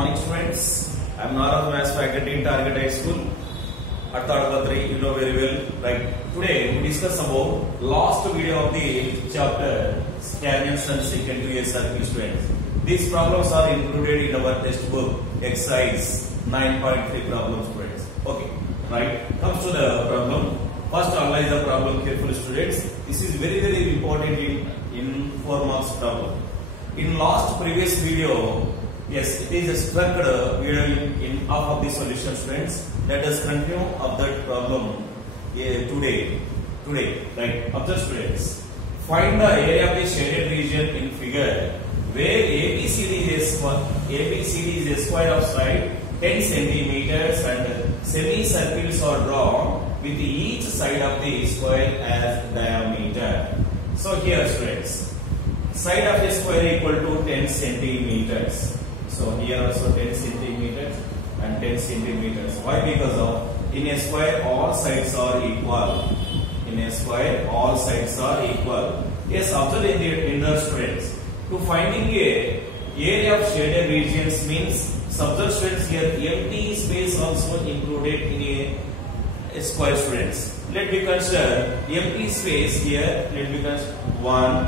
morning, students. I am Narad Maths faculty in Target High School at Tadapatri. You know very well. Right. Today we discuss about last video of the chapter canyons and secant to a circle, students. These problems are included in our textbook exercise 9.3 problem, students. Okay. Right. Comes to the problem. First, analyze the problem carefully, students. This is very important in 4 marks problem. In last previous video, yes, it is a structured video in half of the solution, students. Let us continue of that problem today. Right? Observe, students. Find the area of the shaded region in figure where ABCD is a square of side 10 centimeters and semicircles are drawn with each side of the square as diameter. So here, students, side of a square equal to 10 centimeters. So here also 10 centimeters and 10 centimeters. Why? Because of in a square all sides are equal. In a square all sides are equal. Yes, observe in the students. To finding a area of shaded regions means observe, students, here empty space also included in a square, students. Let me consider empty space here. Let me consider 1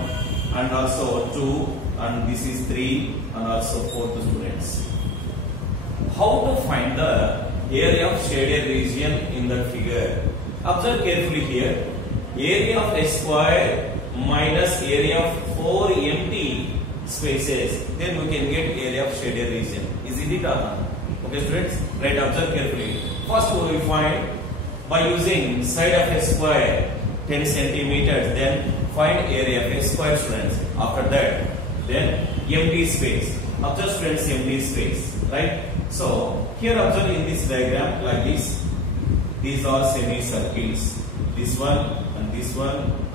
and also 2 and this is 3 and also 4 students. How to find the area of shaded region in the figure? Observe carefully here. Area of a square minus area of 4 empty spaces, then we can get area of shaded region. Isn't it or not? Okay, students? Right, observe carefully. First we will find by using side of a square 10 centimeters, then find area of a square, students. After that, then empty space. Observe, students, empty space. Right? So here observe in this diagram like this. These are semicircles. This one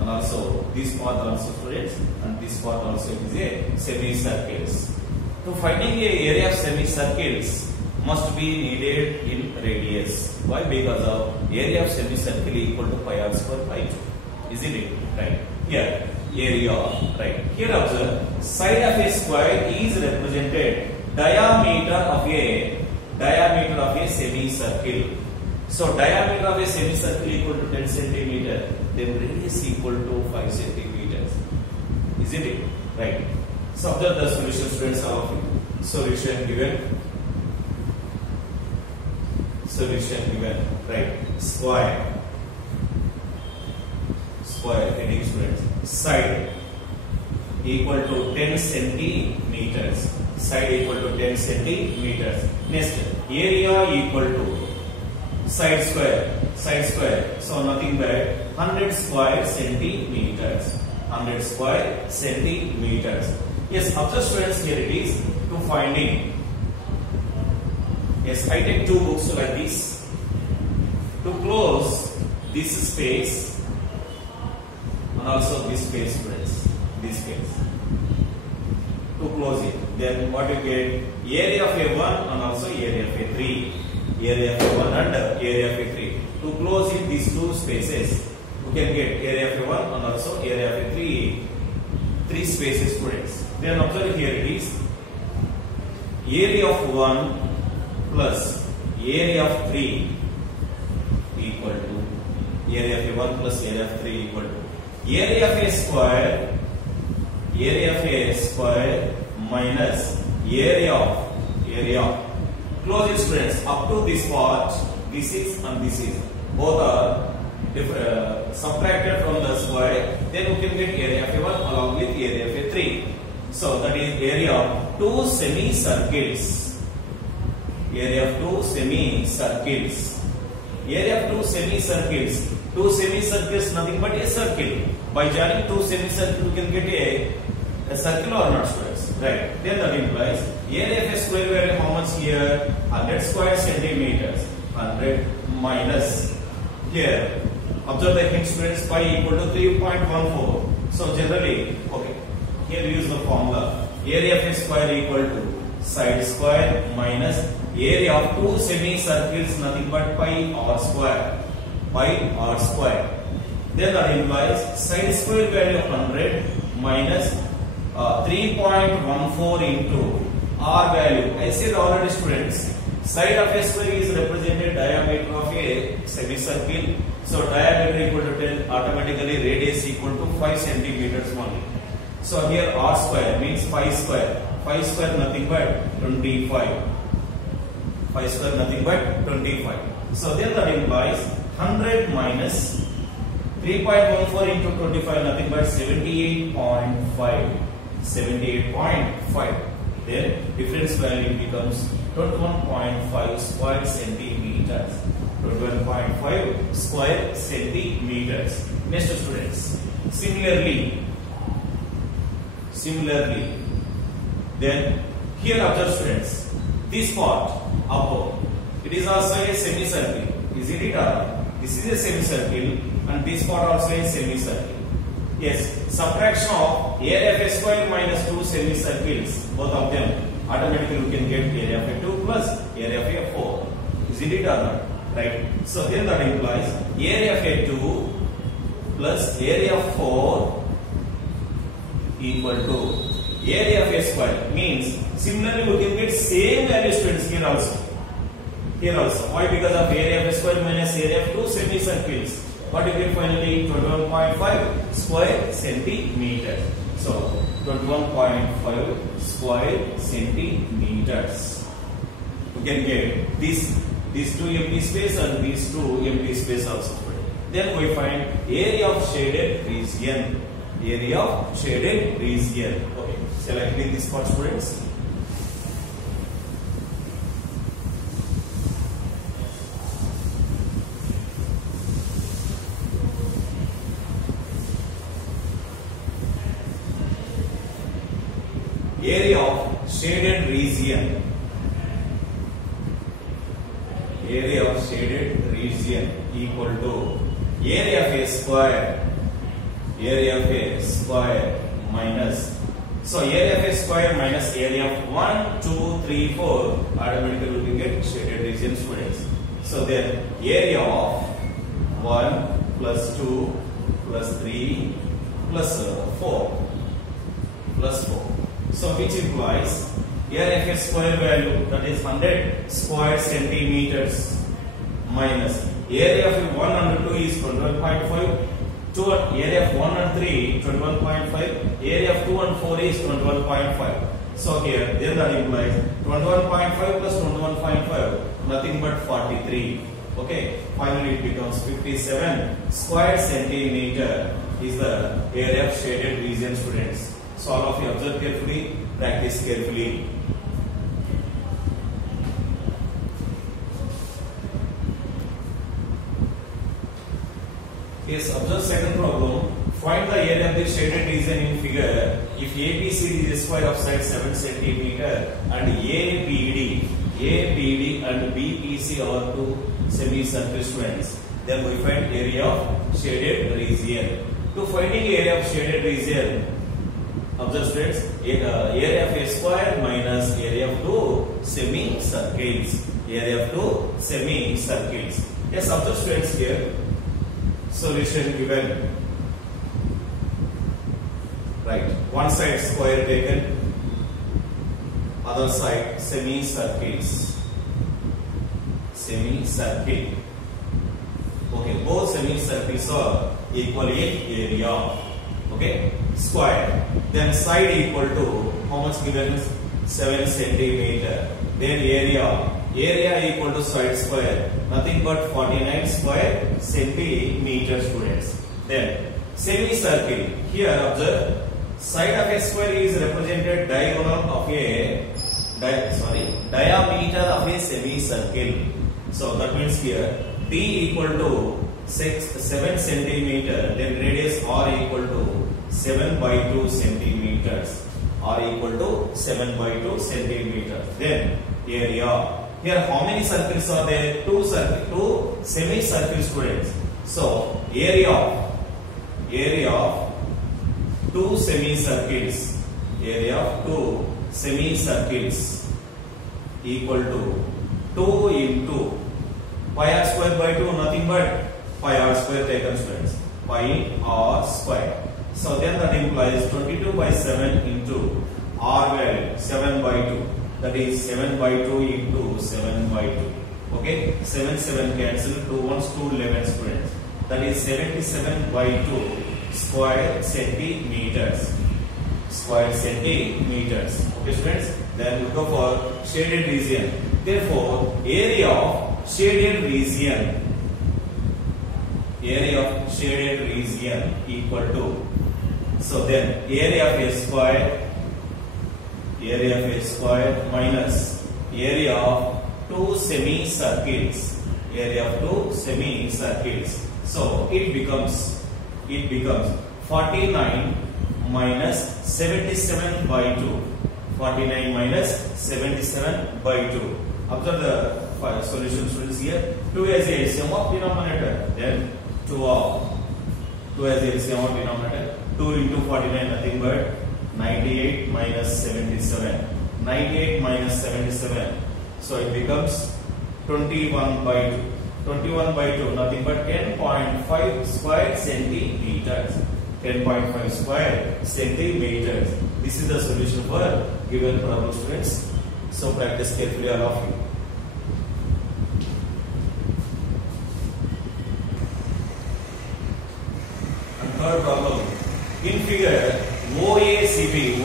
and also this part also, students, and this part also is a semicircles. To finding a area of semicircles must be needed in radius. Why? Because of area of semicircle equal to pi r square by 2. Isn't it? Right. Here area. Right. Here observe side of a square is represented diameter of a semicircle. So diameter of a semicircle equal to 10 centimeter. Then radius equal to 5 centimeters. Isn't it? Right. So observe the solution, students. Solution given. Right. Square heading, students. Side equal to 10 centimeters. Side equal to 10 centimeters. Next, area equal to side square. So nothing but 100 square centimeters. 100 square centimeters. Yes, observe, students, here it is to finding. Yes, I take 2 books like this. To close this space and also this space, students. This space. To close it. Then what you get? Area of A1 and also area of A3. Area of A1 and area of A3. To close it, these 2 spaces, you can get area of A1 and also area of A3. 3 spaces, students. Then observe here it is area of 1 plus area of 3 equal to area of A1 plus area of 3 equal to area of a square minus area. Close it, students. Up to this part, this is and this is both are subtracted from the square. Then we can get area of A1 along with area of A3. So that is area of 2 semicircles. Area of 2 semicircles. Area of 2 semicircles. 2 semicircles nothing but a circle. By joining 2 semicircles, you can get a circle or not, students. Right. Then that implies area of a square value how much here? 100 square centimeters. 100 minus here. Observe the hint, students. Pi equal to 3.14. So generally, okay. Here we use the formula. Area of a square equal to side square minus area of 2 semicircles nothing but pi r square. Then that implies side square value of 100 minus 3.14 into R value. I said already students, side of a square is represented diameter of a semicircle. So diameter equal to 10, automatically radius equal to 5 centimeters only. So here R square means 5 square. 5 square nothing but 25. 5 square nothing but 25. So then that implies 100 minus 3.14 into 25 nothing but 78.5. 78.5. Then difference value becomes 21.5 square centimeters. 21.5 square centimeters. Next students. Similarly, then here observe students, this part above, it is also a semicircle, isn't it? This is a semicircle and this part also a semicircle. Yes, subtraction of area of a square minus 2 semicircles, both of them, automatically we can get area of a 2 plus area of a 4. Isn't it or not? Right. So then that implies area of a 2 plus area of 4 equal to area of a square. Means similarly we can get same value students here also. Here also. Why? Because of area of a square minus area of 2 semicircles. What you get finally? 21.5 square centimeters. So 21.5 square centimeters. We can get these two empty space and these two empty space also. Then we find area of shaded region. Area of shaded region. Okay. Shall I clean this part, students? Area of shaded region. Area of shaded region equal to area of a square. Area of a square minus. So area of a square minus area of 1, 2, 3, 4. Automatically we can get shaded region, students. So then area of 1 plus 2 plus 3 plus 4 plus 4. So which implies area of a square value, that is 100 square centimeters, minus area of 1 and 2 is 21.5, area of 1 and 3 21.5, area of 2 and 4 is 21.5. So here then that implies 21.5 plus 21.5 nothing but 43. Okay, finally it becomes 57 square centimeter is the area of shaded region, students. So all of you observe carefully, practice carefully. Yes, observe second problem. Find the area of the shaded region in figure if ABCD is a square of side 7 cm and ABD and BPC are two semicircle students. Then we find area of shaded region. To finding area of shaded region, observe students, area of a square minus area of two semicircles. Area of two semicircles. Yes, observe students here. Solution given. Right. One side square taken, other side semicircles. Semicircle. Okay, both semicircles are equal in area. Okay, square. Then side equal to how much given? 7 centimeter. Then area equal to side square. Nothing but 49 square centimeter, students. Then semicircle. Here observe, side of a square is represented diameter of a semicircle. So that means here D equal to 7 centimeter. Then radius R equal to 7 by 2 centimeters. R equal to 7 by 2 centimeters. Then area. Here how many circles are there? Two semicircle, students. So area of two semicircles. Area of two semicircles equal to 2 into pi r square by 2, nothing but pi r square taken, students. Pi r square. So then that implies 22 by 7 into r value 7 by 2. That is 7 by 2 into 7 by 2. Okay, 7 cancel, 2 ones 2 11 students. That is 77 by 2 square centimeters. Square centimeters. Okay students, then we go for shaded region. Therefore, area of shaded region equal to, so then area of a square minus area of two semicircles. So it becomes 49 minus 77 by 2. 49 minus 77 by 2. Observe the solution students here. 2 as a LCM of denominator. Then 2 as a LCM of denominator. 2 into 49 nothing but 98 minus 77. 98 minus 77. So it becomes 21 by 2. 21 by 2 nothing but 10.5 square centimeters. 10.5 square centimeters. This is the solution for given problem students. So practice carefully all of you. And third problem. In figure OACB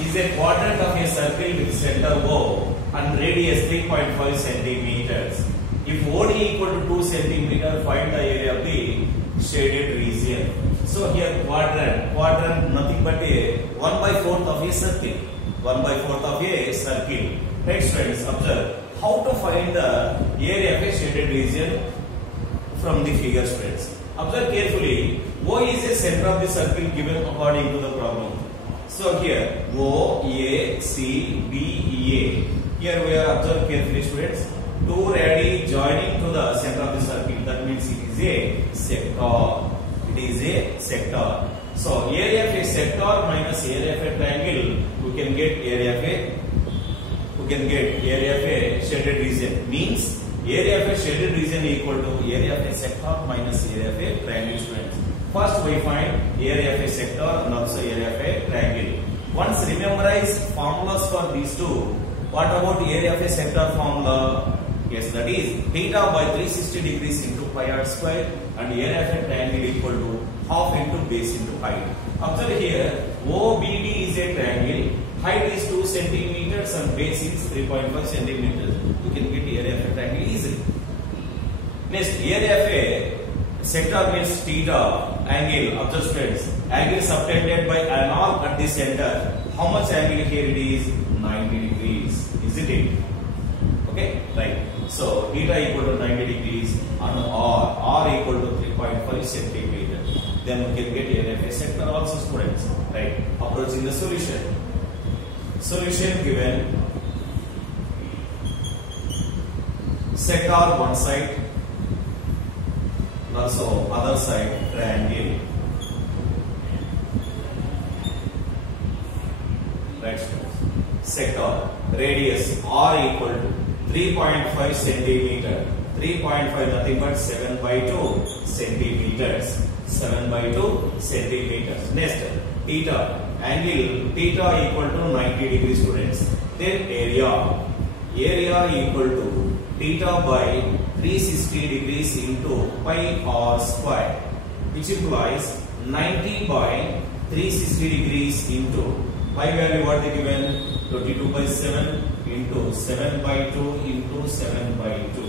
is a quadrant of a circle with center O and radius 3.5 centimeters. If OD equal to 2 centimeter, find the area of the shaded region. So here quadrant nothing but a 1/4 of a circle. 1/4 of a circle. Right students, observe how to find the area of a shaded region from the figure students. Observe carefully. O is a center of the circle given according to the problem. So here O, A, C, B, E, A. Here we are observe carefully students. Two radii joining to the center of the circle. That means it is a sector. So area of a sector minus area of a triangle, we can get area of a shaded region. Means area of a shaded region equal to area of a sector minus area of a triangle students. First we find area of a sector and also area of a triangle. Once memorize formulas for these two. What about area of a sector formula? Yes, that is theta by 360 degrees into pi r square, and area of a triangle equal to half into base into height. Observe here, OBD is a triangle, height is 2 centimeters and base is 3.5 centimeters. You can get area of a triangle easily. Next, area of a sector means theta, angle. Observe students, angle subtended by an arc at the center. How much angle here it is? 90 degrees. Isn't it? Okay, right. So theta equal to 90 degrees and r equal to 3.5 centimeters. Then we can get area of a sector also students. Right. Approaching the solution. Solution given sector one side and also other side triangle. Right. Sector radius r equal to 3.5 centimeter. 3.5 nothing but 7 by 2 centimeters. 7 by 2 centimeters. Next, theta. Angle theta equal to 90 degrees students. Then area. Area equal to theta by 360 degrees into pi r square, which implies 90 by 360 degrees into pi value what they given? 22 by 7 into 7 by 2 into 7 by 2.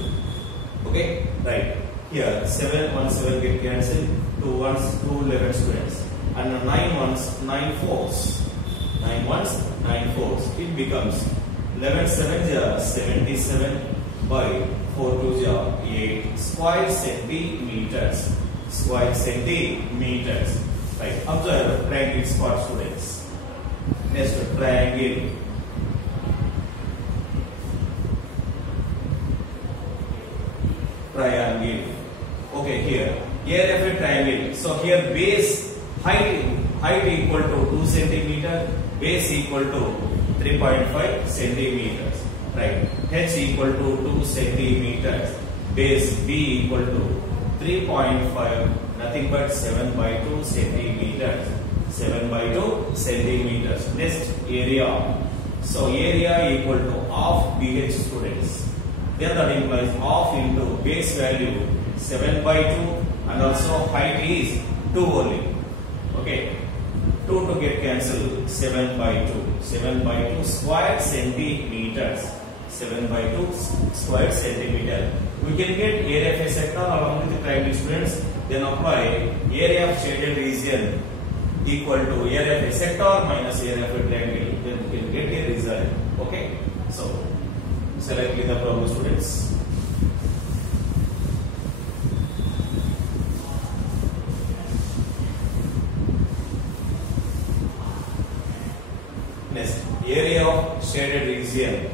Okay, right. Here 7 1 7 get cancelled. 2 ones 2 11 students, and 9 ones 9 fours. 9 ones 9 fours. It becomes 11 7 77 by 4 2 8 square centimeters. Square centimeters. Right. Observe triangle spot students. Next, triangle. Triangle. Okay, here area of a triangle. So here base height equal to 2 centimeter, base equal to 3.5 centimeters. Right. H equal to 2 centimeters. Base B equal to 3.5, nothing but 7 by 2 centimeters. 7 by 2 centimeters. Next, area. So area equal to half BH students. Then that implies half into base value 7/2 and also height is 2 only. Okay, 2 to get cancelled. 7/2. 7/2 square centimeters. 7/2 square centimeter. We can get area of a sector along with the triangle students. Then apply area of shaded region equal to area of a sector minus area of a triangle. Then we can get a result. Okay. So select the problem students. Next, area of shaded region.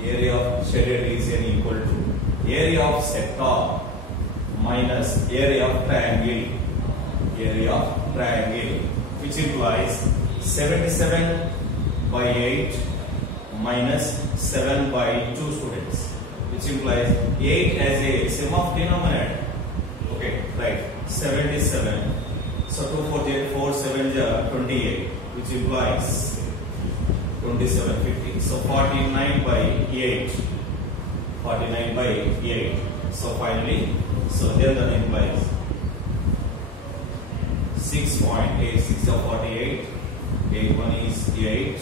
Area of shaded region equal to area of sector minus area of triangle. Area of triangle, which implies 77/8 minus 7/2 students, which implies 8 as a sum of denominator. Okay, right. 77. So 2 4 4 7 28, which implies 2750. So 49/8. 49/8. So finally, so then that implies 6.86 of 48. 8 1 is 8.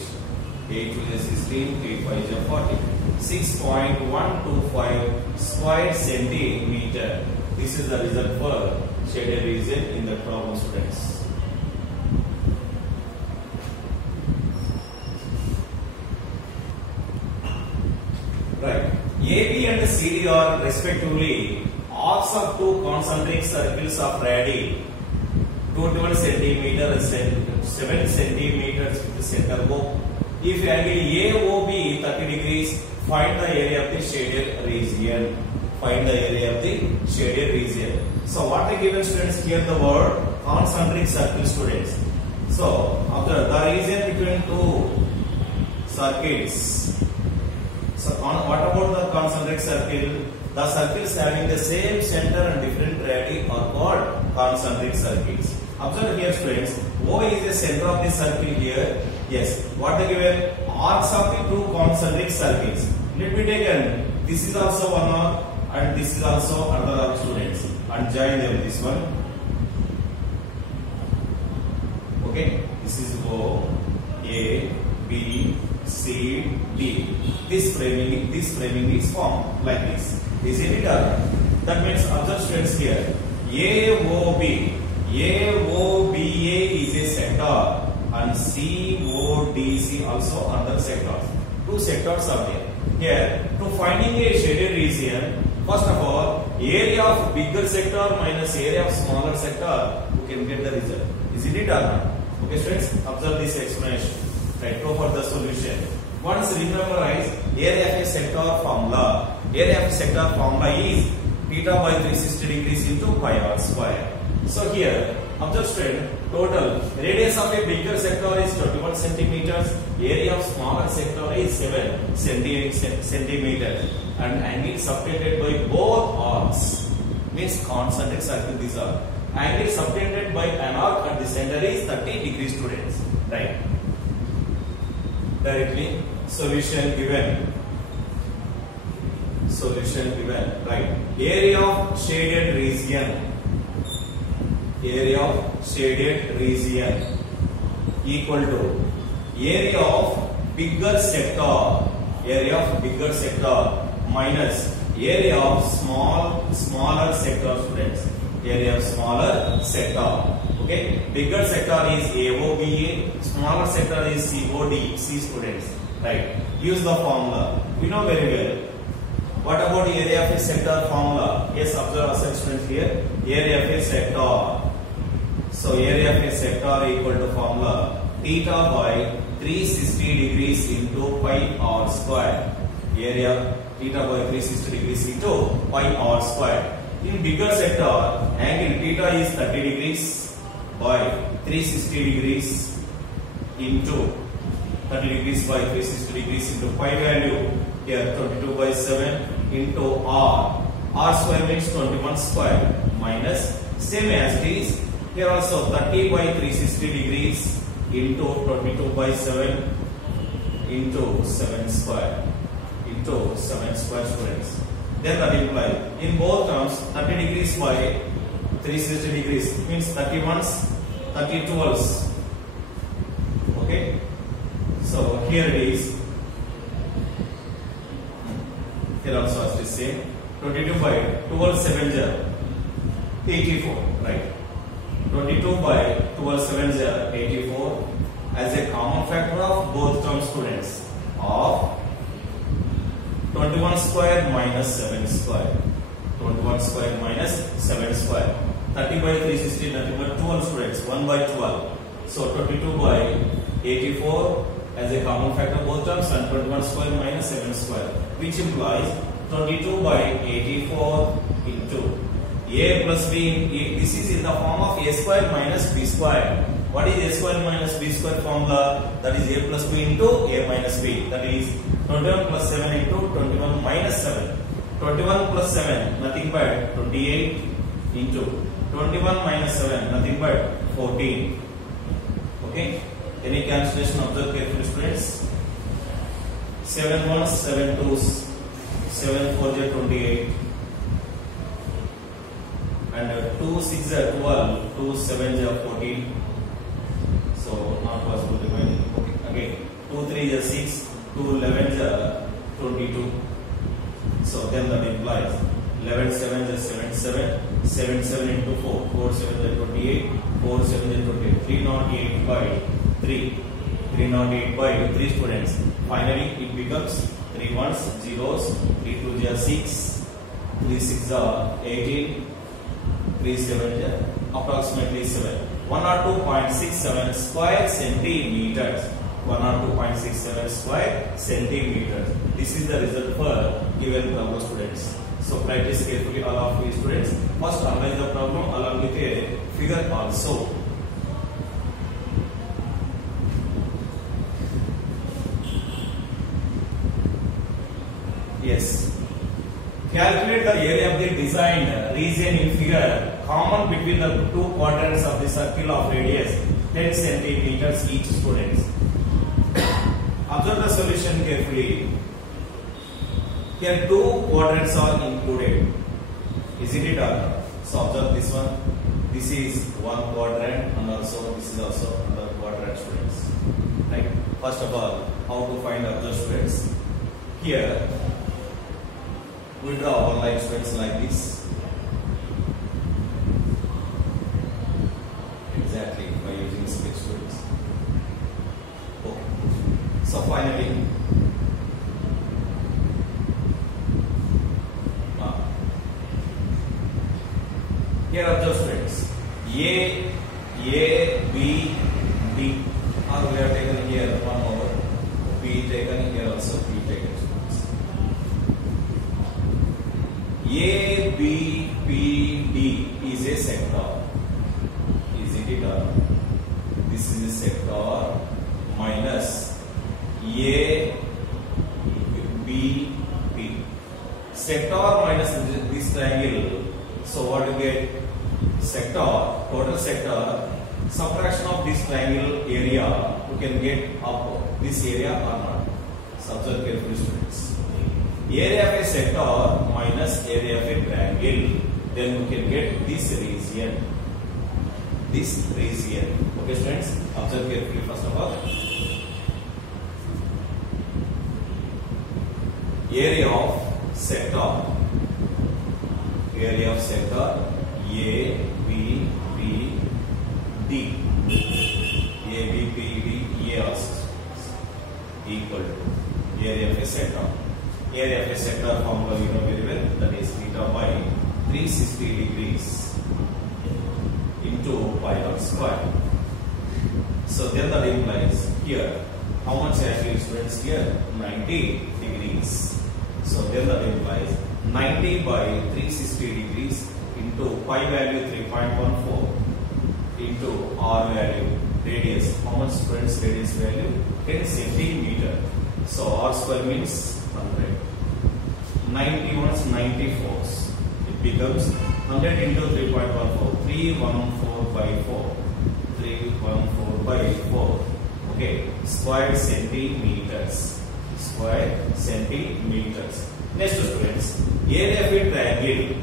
8 2 is 16. 8 5 is 40. 6.125 square centimeter. This is the result for shaded region in the problem students. Right. AB and CD are respectively arcs of two concentric circles of radii 21 centimeter and 7 centimeters with the center O. If angle AOB 30 degrees, find the area of the shaded region. Find the area of the shaded region. So what are given students here? The word concentric circle students. So observe the region between two circles. So what about the concentric circle? The circles having the same center and different radii are called concentric circles. Observe here students, O is the center of the circle here. Yes, what they given? Arcs of the two concentric circles. Let me take this is also one arc and this is also another arc students, and join them this one. Okay, this is O, A, B, C, D. This framing is formed like this. Isn't it? That means observe students here. AOBA is a sector and CODC also another sectors. Two sectors are there. Here, to finding a shaded region, first of all, area of bigger sector minus area of smaller sector, you can get the result. Isn't it or not? Okay, students, observe this explanation. Right, go for the solution. Once memorize area of a sector formula. Area of a sector formula is theta by 360 degrees into pi r square. So here, observe student, total radius of a bigger sector is 21 centimeters. Area of smaller sector is 7 centimeters. And angle subtended by both arcs means concentric circle. These are angle subtended by an arc at the center is 30 degrees students. Right. Directly solution given. Solution given. Right. Area of shaded region. Area of shaded region equal to area of bigger sector. Area of bigger sector minus area of smaller sector students. Area of smaller sector. Okay, bigger sector is AOBA, smaller sector is CODC students. Right. Use the formula. We know very well. What about area of a sector formula? Yes, observe students here. Area of a sector. So area of a sector equal to formula theta by 360 degrees into pi r square. Area theta by 360 degrees into pi r square. In bigger sector, angle theta is 30 degrees by 360 degrees into 30 degrees by 360 degrees into pi value. Here 22/7 into r. R square means 21 square minus same as it is. Here also 30 by 360 degrees into 22 by 7 into 7 square into 7 square students. Then that implies in both terms 30 degrees by 360 degrees means 31s, 32s. Okay. So here it is. Here also as the same. 22 by 12 7 84. Right. 22 by 12 7 84 as a common factor of both terms students of 21 square minus 7 square. 21 square minus 7 square. 30 by 360 nothing but 12 students. 1 by 12. So 22 by 84 as a common factor of both terms and 21 square minus 7 square, which implies 22 by 84 into a plus b. This is in the form of a square minus b square. What is a square minus b square formula? That is a plus b into a minus b. That is 21 plus 7 into 21 minus 7. 21 plus 7 nothing but 28 into 21 minus 7 nothing but 14. Okay. Any cancellation? Observe carefully students. 7 1s 7 2s 7 4 28 and 2 6 12 2 7 14. So not possible to find. Okay. Again 2 3 6 2 11 22. So then that implies 11 7 7 7 7 7 into 4 4 7 28 4 7 28 308 by 3 308 by 3 students. Finally it becomes 3 1s 0s 3 2s 6 3 6 18 3 7 approximately 7 102.67 square centimeters. 102.67 square centimeters. This is the result for given problem students. So practice carefully all of you students. First analyze the problem along with a figure also. Yes. Calculate the area of the designed region in figure common between the two quadrants of the circle of radius 10 centimeters each students. Observe the solution carefully. Here two quadrants are included. Isn't it? So observe this one. This is one quadrant and also this is also another quadrant students. Right? First of all, how to find observe students? Here we draw one line students like this. Exactly by using sketch students. Okay. So finally here observe students A, B, D, or we have taken here 1 over B taken here also B taken students. A, B, P, D is a sector. Isn't it? This is a sector minus A, B, P. Sector minus this triangle. So what you get? Sector, total sector, subtraction of this triangle area, you can get up this area or not. So observe carefully students. Area of a sector minus area of a triangle, then you can get this region. This region. Okay students, observe carefully first of all. Area of sector. Area of sector A, B, P, D. A, B, P, D, A also equal to area of a sector. Area of a sector formula you know very well, that is theta by 360 degrees into pi dot square. So then that implies here how much angle students here? 90 degrees. So then that implies 90 by 360 degrees into pi value 3.14 into r value radius. How much students radius value? 10 centimeter. So r square means 100. 91's 94's. It becomes 100 into 3.14. 314 by 4. 314 by 4. Okay, square centimeters. Square centimeters. Next students, area of a triangle.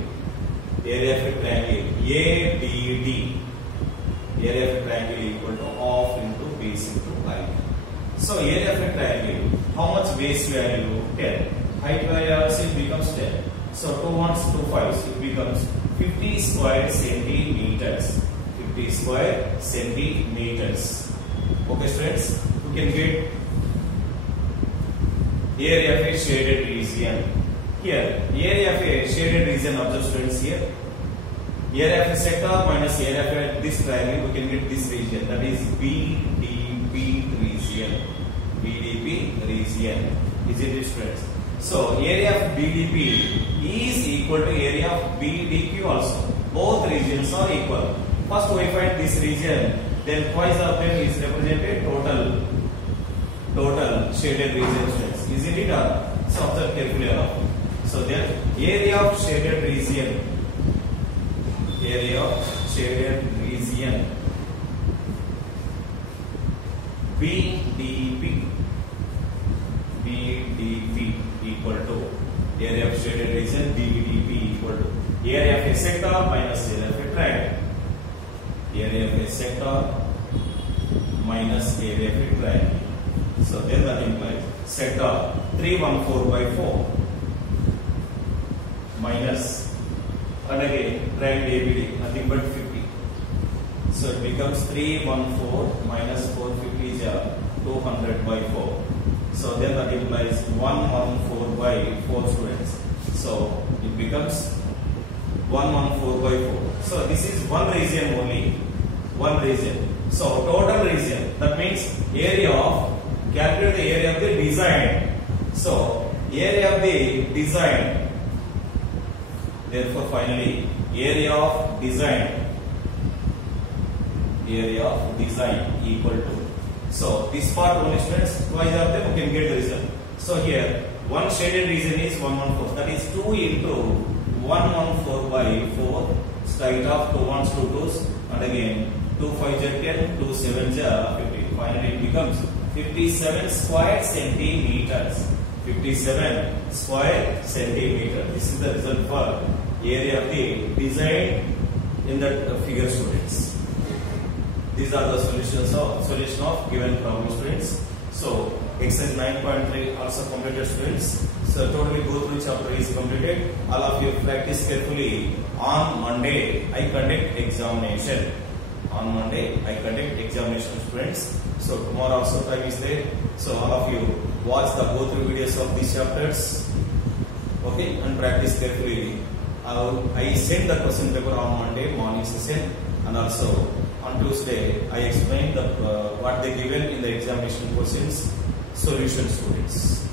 Area of a triangle ABD. Area of a triangle equal to half into base into height. So area of a triangle, how much base value? 10. Height value also it becomes 10. So 2 ones, 2 5s, it becomes 50 square centimeters. 50 square centimeters. Okay students, we can get area of a shaded region. Here, area of a shaded region, observe students here. Area of a sector minus area of this triangle, we can get this region, that is BDP region. BDP region. Is it students? So area of BDP is equal to area of BDQ also. Both regions are equal. First we find this region, then twice of them is represented total shaded region students. Isn't it? So observe carefully now. So then area of shaded region. Area of shaded region BDP equal to area of shaded region BDP equal to area of a sector minus area of a triangle. Area of a sector minus area of a triangle. So then that implies sector 314 by 4 minus, and again triangle ABD, nothing but 50. So it becomes 314 minus 450 is 200 by 4. So then that implies 114 by 4 students. So it becomes 114 by 4. So this is one region only. One region. So total region, that means area of, calculate the area of the design. So area of the design, therefore finally area of design equal to, so this part only students, twice of them we can get the result. So here one shaded region is 114, that is 2 into 114 by 4, straight off 2 ones 2 2s, and again 2 5 10, 2 7 50. Finally it becomes 57 square centimeters. 57 square centimeters. This is the result for area of the design in the figure students. These are the solution of given problem students. So exercise 9.3 also completed students. So totally go through chapter is completed. All of you practice carefully. On Monday I conduct examination. On Monday I conduct examination students. So tomorrow also time is there. So all of you watch the go through videos of these chapters. Okay, and practice carefully. I send the question paper on Monday morning session, and also on Tuesday I explain the what they given in the examination questions solution students.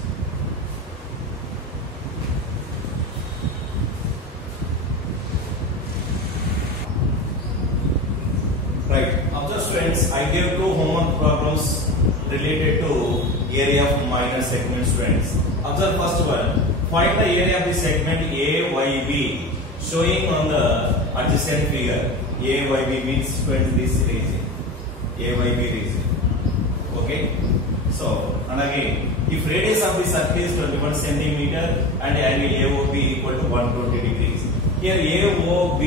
Right. Observe students, I gave 2 homework problems related to area of minor segment students. Observe first one. Find the area of the segment AYB showing on the adjacent figure. AYB means students this region. AYB region. Okay. So, and again, if radius of the circle is 21 centimeter and angle AOB equal to 120 degrees. Here AOB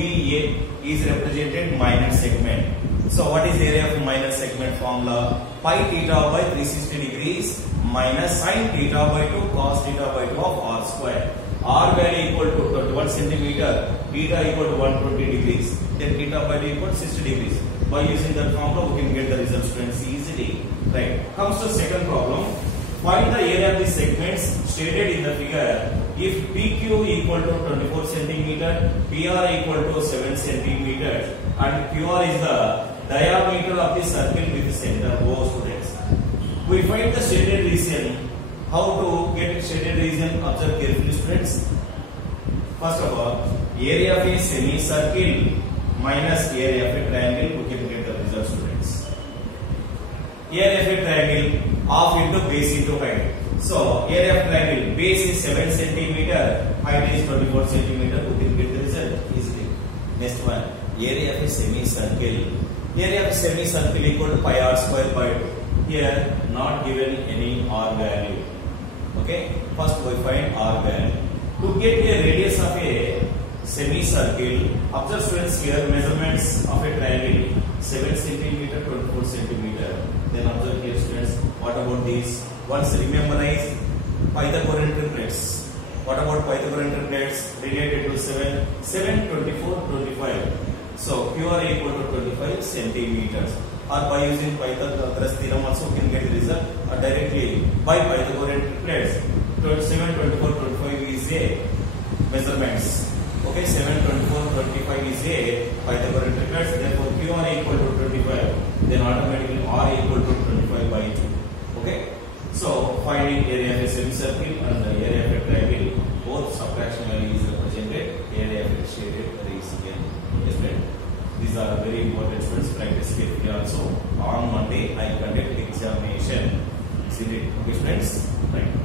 is represented minor segment. So what is the area of minor segment formula? Pi theta by 360 degrees minus sin theta by 2 cos theta by 2 of r square. R value equal to 21 centimeter, theta equal to 120 degrees, then theta by 2 equal to 60 degrees. By using that formula we can get the result students easily. Right. Comes to second problem. Find the area of the segments stated in the figure if PQ equal to 24 centimeter, PR equal to 7 centimeters, and QR is the diameter of the circle with the center O students. We find the shaded region. How to get shaded region? Observe carefully students. First of all, area of a semicircle minus area of a triangle, we can get the result students. Area of a triangle half into base into height. So area of triangle base is 7 centimeter, height is 24 centimeter, we can get the result easily. Next one, area of a semicircle. Area of a semicircle equal to pi r square by 2. Here not given any R value. Okay, first we find R value. To get a radius of a semicircle, observe students here measurements of a triangle 7 cm, 24 cm. Then observe here students, what about these? Once memorize Pythagorean triplets. What about Pythagorean triplets related to 7, 24, 25. So QR equal to 25 centimeters. Or by using Pythagoras theorem also we can get the result, or directly by Pythagorean triplets. 7, 24, 25 is a measurements. Okay, 7, 24, 25 is a Pythagorean triplets. Therefore QR equal to 25. Then automatically R equal to 25 by 2. Okay. So finding area of a semicircle and the area of a triangle, both subtraction value is represented. Area of a shaded region. Yes, friend. These are very important students. Practice carefully also. On Monday I conduct examination. See it, okay, friends? Right.